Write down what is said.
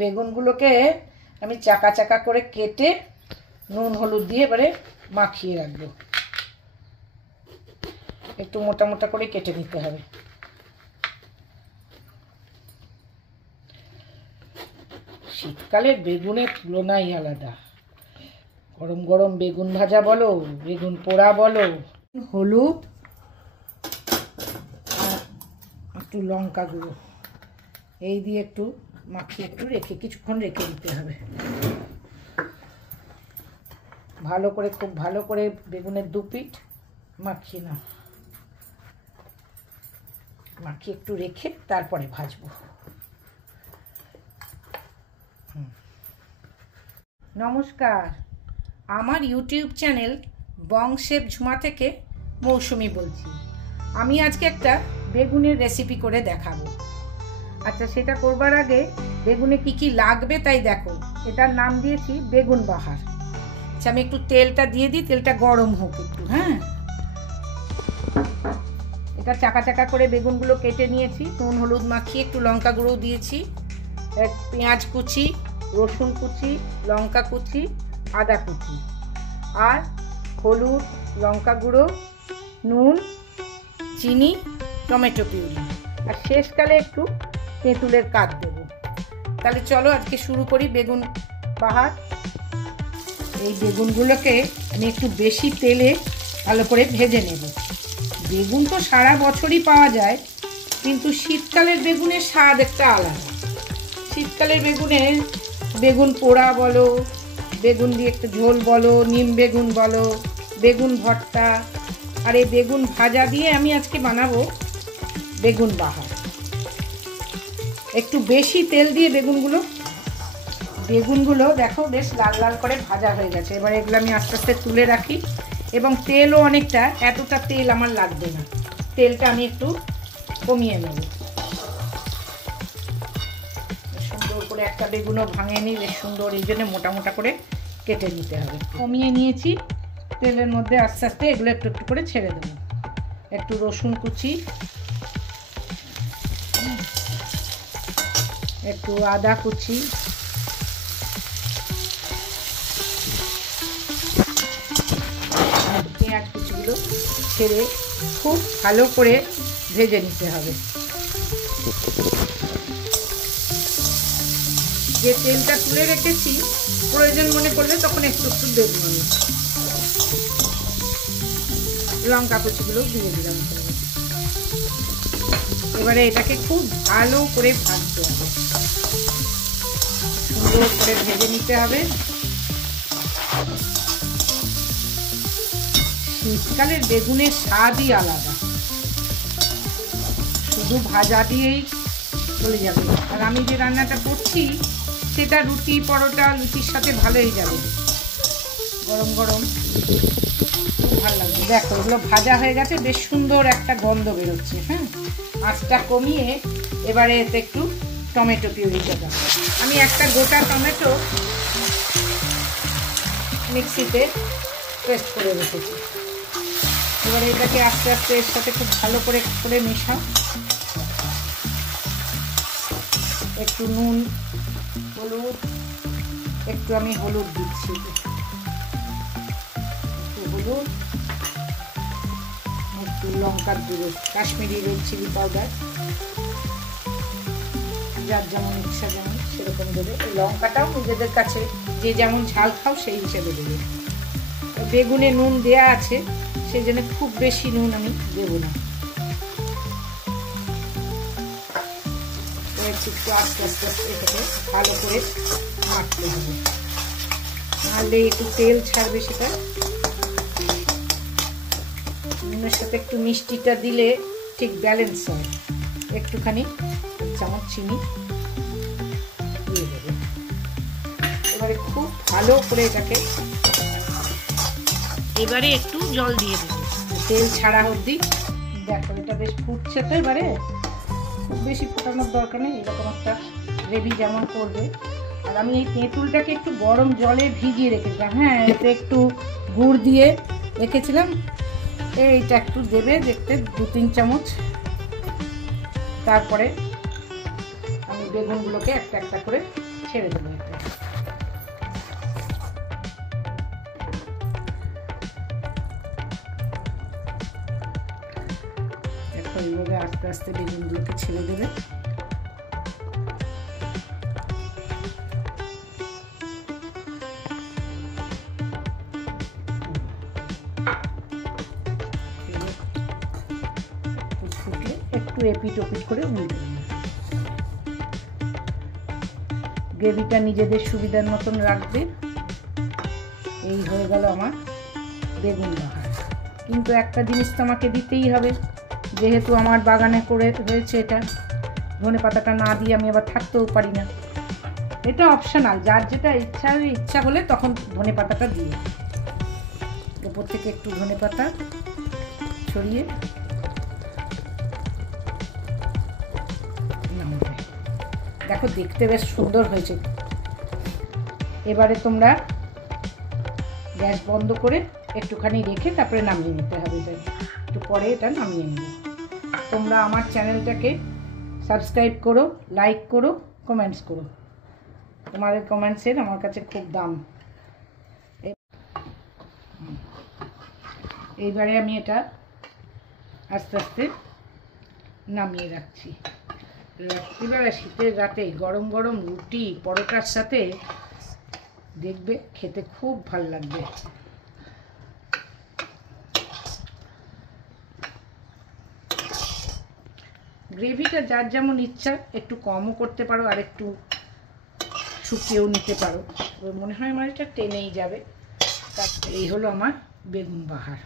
বেগুনগুলোকে আমি চাকা চাকা করে কেটে নুন হলুদ দিয়ে এবারে মাখিয়ে রাখবো। একটু মোটা মোটা করে কেটে নিতে হবে। শীতকালের বেগুনের তুলনাই আলাদা। গরম গরম বেগুন ভাজা বলো, বেগুন পোড়া বলো, হলুদ আর একটু লঙ্কা গুঁড়ো এই দিয়ে একটু মাখিয়ে একটু রেখে কিছুক্ষণ রেখে দিতে হবে। ভালো করে, খুব ভালো করে বেগুনের দু পিঠ মাখিয়ে নাও, মাখিয়ে একটু রেখে তারপরে ভাজবো। নমস্কার, আমার ইউটিউব চ্যানেল বং শেফ ঝুমা থেকে মৌসুমি বলছি। আমি আজকে একটা বেগুনের রেসিপি করে দেখাবো। আচ্ছা, সেটা করবার আগে বেগুনে কি কি লাগবে তাই দেখো। এটার নাম দিয়েছি বেগুন বাহার। আচ্ছা, আমি একটু তেলটা দিয়ে দিই, তেলটা গরম হোক একটু। হ্যাঁ, এটা চাকা চাকা করে বেগুনগুলো কেটে নিয়েছি, নুন হলুদ মাখিয়ে একটু লঙ্কা গুঁড়ো দিয়েছি, পেঁয়াজ কুচি, রসুন কুচি, লঙ্কা কুচি, আদা কুচি, আর হলুদ, লঙ্কা গুঁড়ো, নুন, চিনি, টমেটো পিউরি, আর শেষকালে একটু তেঁতুলের কাঠ দেবো। তাহলে চলো আজকে শুরু করি বেগুন বাহার। এই বেগুনগুলোকে আমি একটু বেশি তেলে ভালো করে ভেজে নেব। বেগুন তো সারা বছরই পাওয়া যায়, কিন্তু শীতকালের বেগুনের স্বাদ একটা আলাদা। শীতকালের বেগুনের বেগুন পোড়া বলো, বেগুন দিয়ে একটু ঝোল বলো, নিম বেগুন বলো, বেগুন ভর্তা, আর এই বেগুন ভাজা দিয়ে আমি আজকে বানাবো বেগুন বাহার। একটু বেশি তেল দিয়ে বেগুনগুলো দেখো বেশ লাল লাল করে ভাজা হয়ে গেছে। এবার এগুলো আমি আস্তে আস্তে তুলে রাখি, এবং তেলও অনেকটা, এতটা তেল আমার লাগবে না, তেলটা আমি একটু কমিয়ে নেব। সুন্দর করে একটা বেগুনও ভাঙে নিই, বেশ সুন্দর, এই জন্য মোটা মোটা করে কেটে নিতে হবে। কমিয়ে নিয়েছি, তেলের মধ্যে আস্তে আস্তে এগুলো একটু একটু করে ছেড়ে দেবো। একটু রসুন কুচি, একটু আদা কুচি, পেঁয়াজ কুচিগুলো ছেড়ে খুব ভালো করে ভেজে নিতে হবে। যে তেলটা তুলে রেখেছি, প্রয়োজন মনে করলে তখন একটু একটু দেবো আমি। লঙ্কা কুচিগুলো দিয়ে দিলাম। এবারে এটাকে খুব ভালো করে ভাজতে হবে, সুন্দর করে ভেজে নিতে হবে। শীতকালের বেগুনের স্বাদই আলাদা, শুধু ভাজা দিয়েই চলে যাবে। আর আমি যে রান্নাটা করছি সেটা রুটি, পরোটা, লুচির সাথে ভালোই যাবে, গরম গরম খুব ভালো লাগবে। দেখো এগুলো ভাজা হয়ে গেছে, বেশ সুন্দর একটা গন্ধ বেরোচ্ছে। হ্যাঁ, আঁচটা কমিয়ে এবারে এতে একটু টমেটো পিউরি দেবো। আমি একটা গোটা টমেটো মিক্সিতে পেস্ট করে রেখেছি। এবারে এটাকে আস্তে আস্তে এর সাথে খুব ভালো করে মেশাও। একটু নুন, হলুদ, একটু আমি হলুদ দিচ্ছি, একটু হলুদ, একটু লঙ্কার গুঁড়ো, কাশ্মীরি রেড চিলি পাউডার, যার যেমন ইচ্ছা যেমন সেরকম দেবে। লঙ্কাটাও নিজেদের কাছে যে যেমন ঝাল খাও সেই হিসেবে দেবে। বেগুনে নুন দেয়া আছে, সেই জন্য খুব বেশি নুন আমি দেব না। একটু আস্তে আস্তে এটাকে ভালো করে মাখতে হবে, নাহলে একটু তেল ছাড়বে সেটা। নুনের সাথে একটু মিষ্টিটা দিলে ঠিক ব্যালেন্স হয়। একটুখানি চামচ চিনি দিয়ে দেবে। এবারে খুব ভালো করে এটাকে, এবারে একটু জল দিয়ে দেবে তেল ছাড়া অবধি। দেখো এটা বেশ ফুটছে, তো এবারে খুব বেশি ফোটানোর দরকার নেই, এরকম একটা গ্রেভি যেমন করবে। আর আমি এই তেঁতুলটাকে একটু গরম জলে ভিজিয়ে রেখেছিলাম। হ্যাঁ, এতে একটু গুড় দিয়ে রেখেছিলাম, এইটা একটু দেবে দেখতে 2-3 চামচ। তারপরে আমি বেগুনগুলোকে একটা একটা করে ছেড়ে দেবো। এখন এইভাবে আস্তে আস্তে বেগুনগুলোকে ছেড়ে দেবে। একটু এপিট ওপিট করে উল্টে দেবে। গ্রেভিটা নিজেদের সুবিধার মতন রাখবে। এই হয়ে গেল আমার বেগুন বাহার। কিন্তু একটা জিনিস তো আমাকে দিতেই হবে, যেহেতু আমার বাগানে করে হয়েছে এটা, ধনে পাতাটা না দিয়ে আমি আবার থাকতেও পারি না। এটা অপশনাল, যার যেটা ইচ্ছা হলে তখন ধনে পাতাটা দিয়ে উপর থেকে একটু ধনে পাতা ছড়িয়ে নামাবে। দেখো দেখতে বেশ সুন্দর হয়েছে। এবারে তোমরা গ্যাস বন্ধ করে একটুখানি রেখে তারপরে নামিয়ে নিতে হবে। এটা একটু পরে এটা নামিয়ে নেব। তোমরা আমার চ্যানেলটাকে সাবস্ক্রাইব করো, লাইক করো, কমেন্টস করো। তোমাদের কমেন্টসের আমার কাছে খুব দাম। এইবারে আমি এটা আস্তে আস্তে নামিয়ে রাখছি। রাত্রিবেলা শীতের রাতে গরম গরম রুটি পরোটার সাথে দেখবে খেতে খুব ভাল লাগবে। গ্রেভিটা যার যেমন ইচ্ছা একটু কমও করতে পারো, আর একটু শুকিয়েও নিতে পারো। মনে হয় আমার এটা টেনেই যাবে। এই হলো আমার বেগুন বাহার।